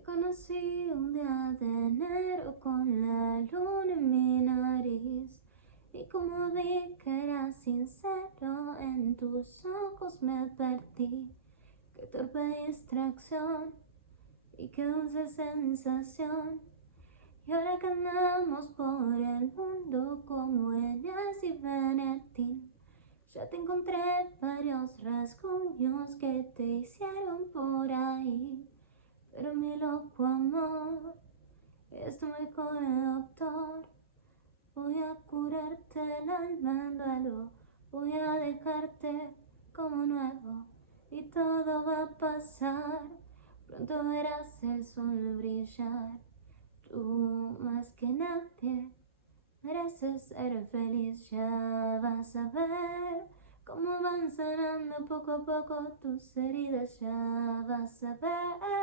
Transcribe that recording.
Te conocí un día de enero con la luna en mi nariz. Y como vi que eras sincero, en tus ojos me advertí que torpe distracción y qué dulce sensación. Y ahora que andamos por el mundo como Eneas y Valentín, ya te encontré varios rasguños que te hicieron por ahí. Pero mi loco amor, esto me coge, doctor. Voy a curarte el alma en duelo, voy a dejarte como nuevo y todo va a pasar. Pronto verás el sol brillar. Tú más que nadie mereces ser feliz. Ya vas a ver cómo van sanando poco a poco tus heridas. Ya vas a ver